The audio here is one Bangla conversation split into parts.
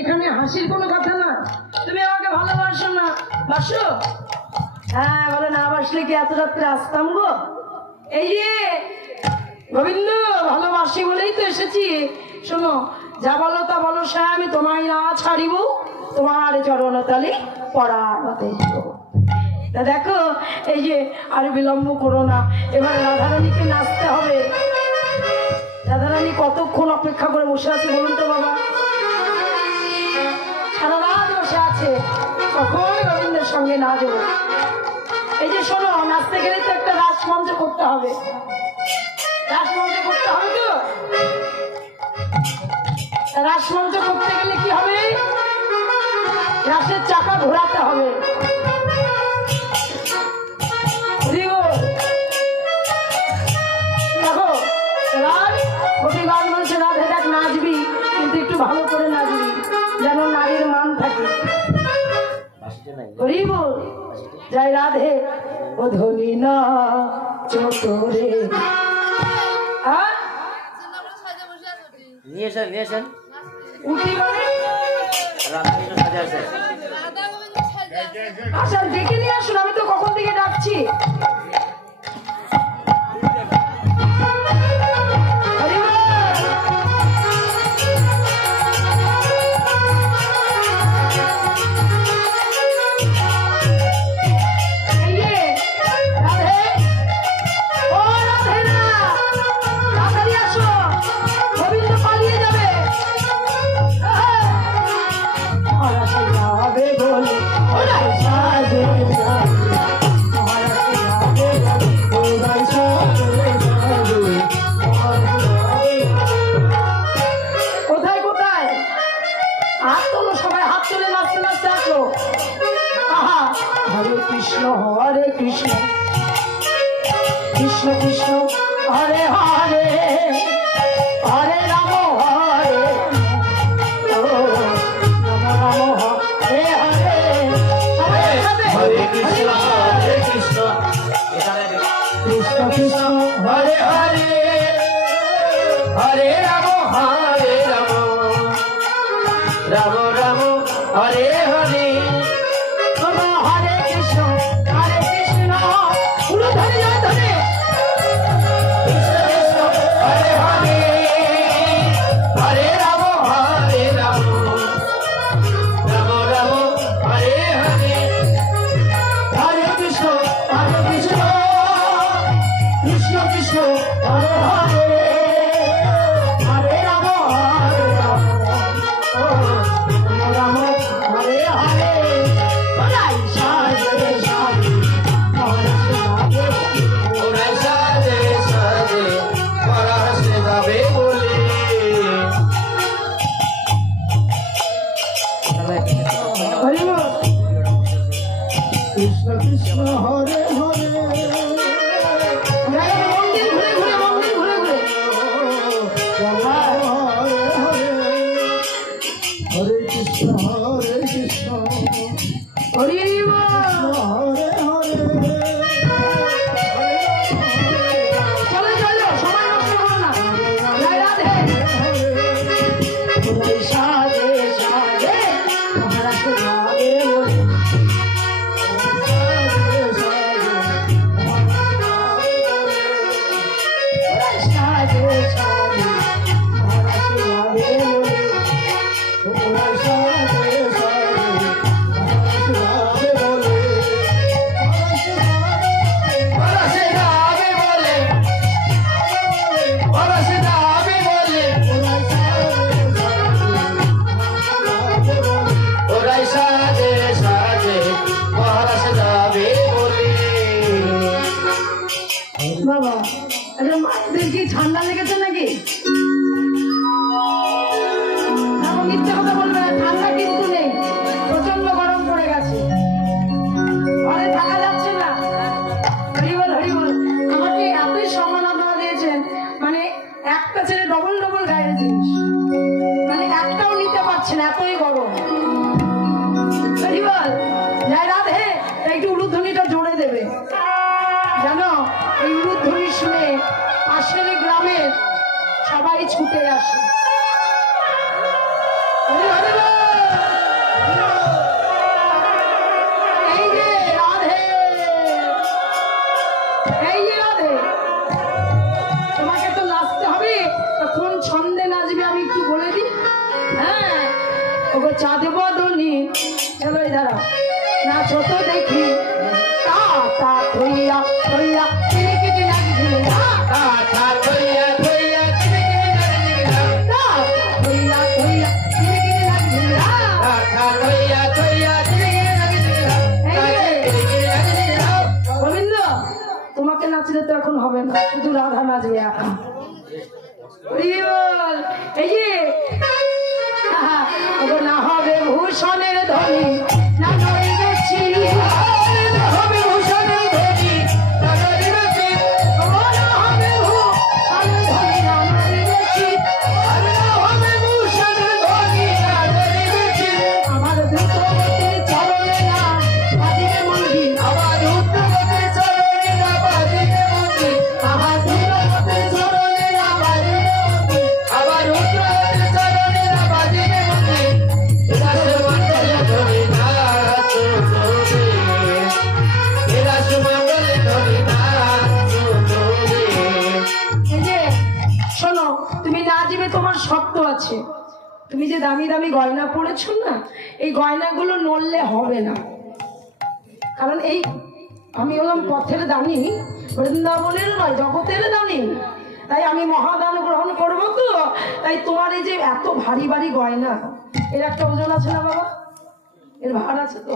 এখানে হাসির কোনো কথা না। তুমি আমাকে ভালোবাসো না? বাসো? হ্যাঁ বলে, না বাসলে কি এত রাত্রে আসতাম গো? এই যে গোবিন্দ, ভালোবাসি বলেই তো এসেছি। শোনো, যা বলো তা বলো, সে আমি তোমায় না ছাড়িব, তোমার চরণতালি পরাতে। তা দেখো, এই যে আর বিলম্ব করো না, এবার রাধারানীকে নাচতে হবে। রাধারানী কতক্ষণ অপেক্ষা করে বসে আছে বলুন তো বাবা? সারা রাত বসে আছে, কখন গোবিন্দের সঙ্গে নাচবো। এই যে শোনো, নাচতে গেলে তো একটা রাসমঞ্চ করতে হবে। রাসমঞ্চ করতে হবে তো। রাসমঞ্চ করতে গেলে কি হবে? রাসের চাকা ঘোরাতে হবে। দেখো, এবার গোপীগণ বলছে, রাধে দেখ নাচবি, কিন্তু একটু ভালো করে নাচবি, যেন নারীর মান থাকে। জয় রাধে ও ধনী না চোরে। আচ্ছা ডেকে নিয়ে আসুন, আমি তো কখন থেকে ডাকছি। হরে কৃষ্ণ কৃষ্ণ কৃষ্ণ হরে হরে, হরে রাম হরে রাম হরে হরে, হরে কৃষ্ণ হরে কৃষ্ণ কৃষ্ণ কৃষ্ণ হরে হরে, হরে রাম রাম রাম হরে হরে। বাবা, মায়েদের কি ঠান্ডা লেগেছে নাকি? মিথ্যে কথা বলবে না, ঠান্ডা কিন্তু নেই, প্রচন্ড গরম পড়ে গেছে, ঘরে থাকা যাচ্ছে না। হরিবল হরিবল। আমাকে এতই সম্মান আপনারা দিয়েছেন, মানে একটা ছেলে ডবল ডবল গায়ের জিনিস, মানে একটাও নিতে পারছে না, এতই গরম। হরিবল। জয় রাধে। একটু উলুধ্বনিটা জোরে দেবে, জানো এই উলুধ্বনি শুনে পাশের গ্রামের সবাই ছুটে আসে। হরে হরে এই যে রাধে, এই যে রাধে, তোমাকে তো নাচতে হবে। কোন ছন্দে নাচবে আমি একটু বলে দিই। হ্যাঁ, ওগো চাঁদ বদনি, চলো এই দাঁড়া, নাচো তো দেখি। তা তা থইয়া থইয়া কিরিকিরি লাগছে না, তা তা থইয়া থইয়া কিরিকিরি লাগছে না, তা থইয়া থইয়া কিরিকিরি লাগছে না, তা তা থইয়া থইয়া কিরিকিরি লাগছে না, কিরিকিরি লাগছে না। গোবিন্দ, তোমাকে নাচলে তো এখন হবে না, শুধু রাধা নাচবে এখন। এই যে না হবে ভূষণের ধ্বনি, না নইবে চির, না হবে ভূষণের ধ্বনি, না নইবে চির, না হবে ভূষণের ধ্বনি, না নইবে চির, না হবে ভূষণের ধ্বনি, না নইবে চির। আমার দ্রুতগতির চরণে না বাজিবে মঞ্জিল, আমার দ্রুতগতির চরণে না বাজিবে মঞ্জিল, আমার দ্রুতগতির চরণে না বাজিবে মঞ্জিল, আমার দ্রুতগতির চরণে না বাজিবে মঞ্জিল। শোনো, তুমি নাচবে, তোমার শর্ত আছে। তুমি যে দামি দামি গয়না পরেছো না, এই গয়নাগুলো নড়লে হবে না। কারণ এই আমি হলাম পথের দানি, বৃন্দাবনের নয়, জগতের দানি। তাই আমি মহাদান গ্রহণ করবো তো, তাই তোমার এই যে এত ভারী ভারী গয়না, এর একটা ওজন আছে না বাবা? এর ভার আছে তো,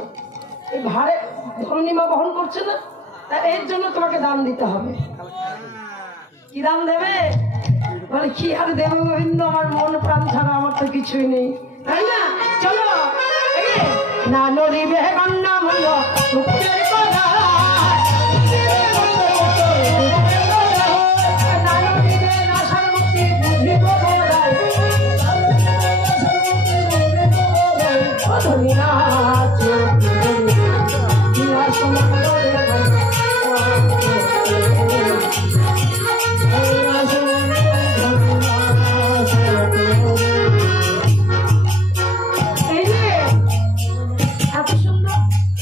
এই ভারে ধরণীমা বহন করছে না, তাই এর জন্য তোমাকে দান দিতে হবে। কি দান দেবে? বলে কি আর দেবো গোবিন্দ, আমার মন প্রাণ ছাড়া আমার তো কিছুই নেই, তাই না? চলো না নড়িবে কন্যা মূল্য মুক্তের কথা, না নড়িবে না সর্বতি বুঝিব বোধাই, ধরি নাচ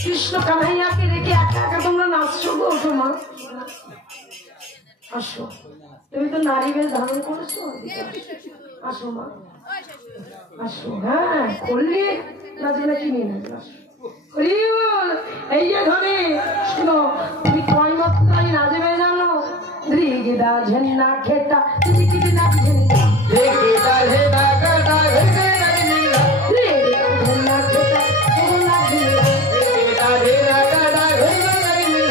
কৃষ্ণ কানাইয়াকে রেখে একা একা তোমরা নাচছো গো। তোমার আসো, তুমি তো নারী বেশ ধারণ করেছো, আসো মা আসো। হ্যাঁ, করলে নাচলে কিনে নেবে। এই যে ধরে শোনো, তুমি কয় মাত্রায় নাচবে জানো? রিগিদা ঝেন্না খেটা রিগিদি না ঝেন্না, রিগিদা ঝেন্না খেটা রিগিদি না খেটা ঝেন্না খেটা, রিগিদা ঝেন্না খেটা রিগিদি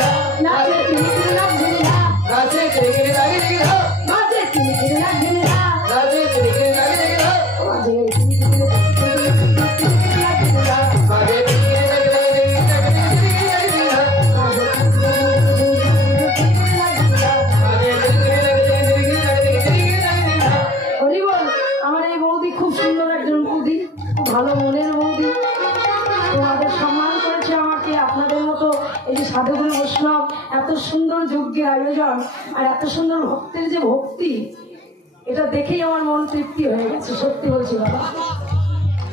নাচে রিগিদি না ঝেন্না, নাচে রিগিদি না ঝেন্না, নাচে রিগিদি না ঝেন্না, নাচে রিগিদি না ঝেন্না, নাচে রিগিদি না ঝেন্না। ভালো মনের বৌদি, তোমাদের সম্মান করেছে আমাকে। আপনাদের মতো এই যে সাধুগুরু বৈষ্ণব, এত সুন্দর যজ্ঞের আয়োজন আর এত সুন্দর ভক্তের যে ভক্তি, এটা দেখেই আমার মন তৃপ্তি হয়ে গেছে। সত্যি বলছি বাবা,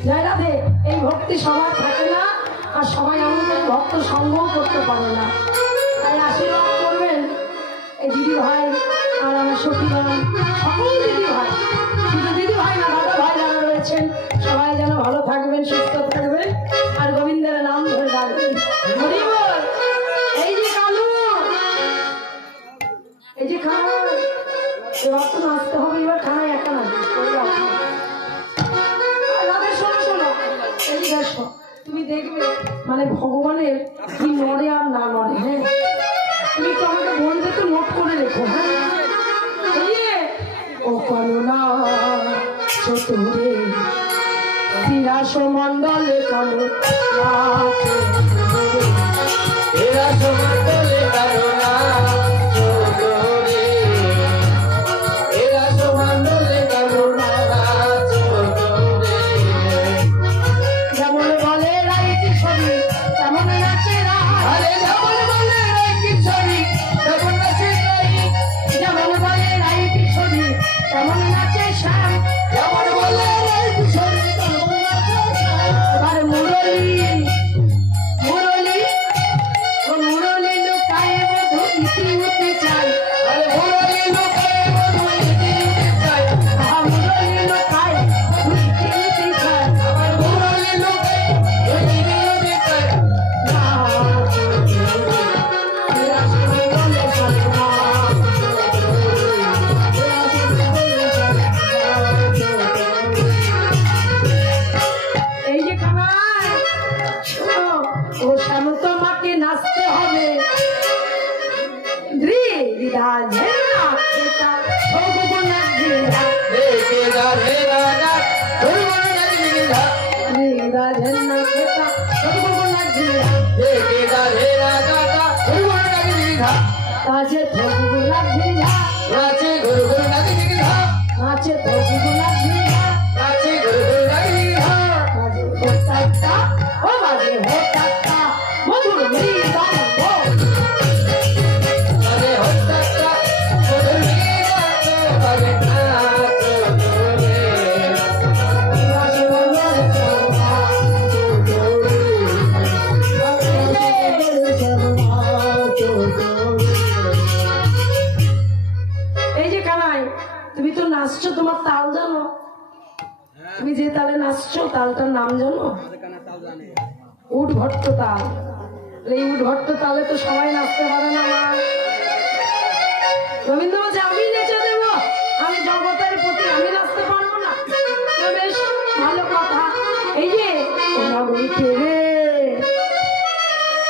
জয় রাধে। এই ভক্তি সবার থাকে না, আর সবাই আমাদের ভক্ত সঙ্গও করতে পারে না। তাই আশীর্বাদ করবেন এই দিদি ভাই আর আমার সখী ভাই, সকল দিদি ভাই, শুধু দিদি ভাই না, দাদা ভাই যারা রয়েছেন, সবাই যেন ভালো থাকবেন, সুস্থ থাকবেন, আর গোবিন্দের নাম ধরে রাখবেন। এই যে কালু, এই যে খানা, এবার তো নাচতে হবে। এবার খানা একা না, শোনো শোনো, এই দেখো, তুমি দেখবে মানে ভগবানের কি নড়ে আর না নড়ে। হ্যাঁ, তুমি তো আমাকে বলবে, তো নোট করে রেখো। হ্যাঁ, ও করুণা চতুরে বিরাস মন্ডলে কালো বিরাস মন্ডলে কালো চতুরে, বিরাস মন্ডলে কালো চতুরে, যেমন বলে রাই কিশোরী তেমন নাচে রাই, যেমন বলে রাই কিশোরী তেমন নাচে রাই, যেমন বলে রাই কিশোরী তেমন নাচে শ্যাম, যেমন বলে রাই কিশোরী তেমন নাচে শ্যাম। রাজে না খেতা ভগব না জিরা দেখে রাধে রাজা ভগব না জিরা রাজে না খেতা ভগব না জিরা দেখে রাধে রাজা ভগব না জিরা কাজে ভগব না জিরা নাচে ভগব না জিরা নাচে ভগব না জিরা নাচে ভগব না জিরা কাজে হোতাটা ও বাজে হোতাটা মধুর মৃদঙ্গ আরে হত্তা মধুর মৃদঙ্গ বাজে নাচো তোরে এই যে কানাই তুমি তো নাচছো তোমার তাল জানো তুমি যে তালে নাচছো তালটার নাম জানো উঠ ভট্ট তাল এই উঠ ভট্ট তালে তো সবাই নাচতে পারে না মা রবীন্দ্র বলছে আমি নেচে দেবো আমি জগতের প্রতি আমি নাচতে পারবো না তো বেশ ভালো কথা এই যে বলছে রে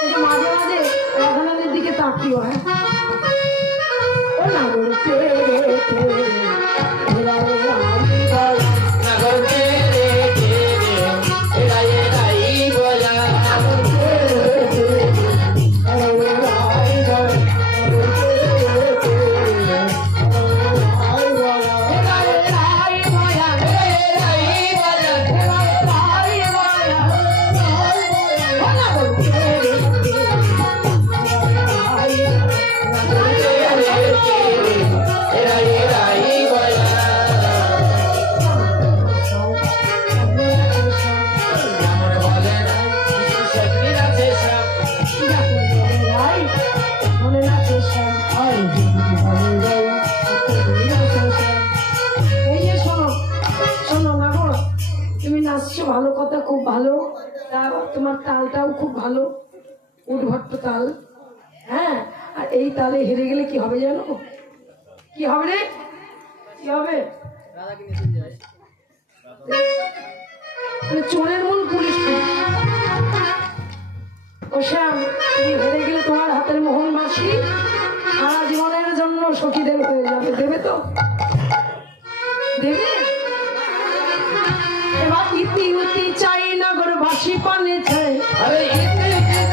একটু মাঝে মাঝে রাধারানীর দিকে তাকিও হ্যাঁ ও না বলছে নগর তেরে তেরে এরাই এরাই বলা এরাই এরাই বলা আমার বলে না শক্তি আছে সব তুমি নাচছো ভালো কথা খুব ভালো তোমার তালটাও খুব ভালো উদ্ভট্ট তাল হ্যাঁ আর এই তালে হেরে গেলে কি হবে জানো কি হবে রে কি হবে চোরের মূল পুলিশ ও শ্যাম তুমি হেরে গেলে তোমার হাতের মোহনবাসী সারা জীবনের জন্য সখীদের হয়ে যাবে দেবে তো দেবে এবার ইতি উতি চাই নগরবাসী পানে চাই আরে ইতি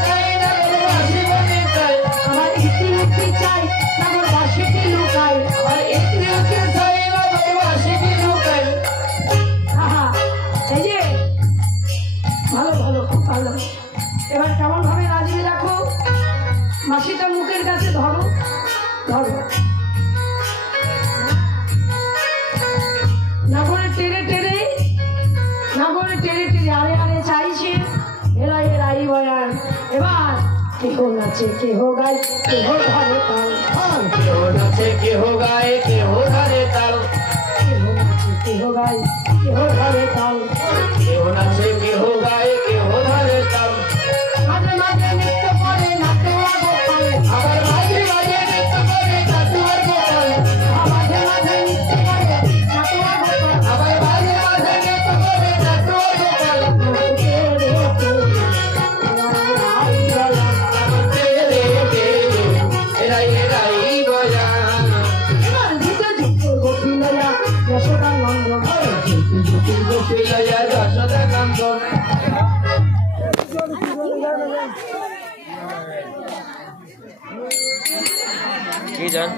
চাই না বাসি বনে চাই আমার ইতি উতি চাই নগরবাসী কি লুকাই আর ইতি চাই না বাসি কি লুকাই আহা এই যে ভালো ভালো খুব ভালো এবার কেমন ভাবে রাজবি রাখো মাসিটা মুখের কাছে ধরো ধরো নগরে টেরে টেরে নগরে টেরে টেরে আরে আরে চাইছে এরা এরাই বয়ান এবার কেহ নাচে কেহ গায় কেহ ধরে তাল কেহ নাচে কেহ গায়ে কেহ ধরে তাল কেহ নাচে কেহ গায় কেহ ধরে তাল কেহ নাচে কেহ গায়ে কেহ ধরে তাল মাঝে মাঝে নৃত্য করে নাচুয়া গোপাল আবার মাঝে মাঝে নৃত্য করে নাচুয়ার গোপাল মাঝে মাঝে নৃত্য করে নাচুয়া গোপাল আবার মাঝে মাঝে নৃত্য করে নাচুয়ার গোপাল তেরে তেরে এরাই এরাই বলা গোপিলয়া যশোদা কান্দন কি জান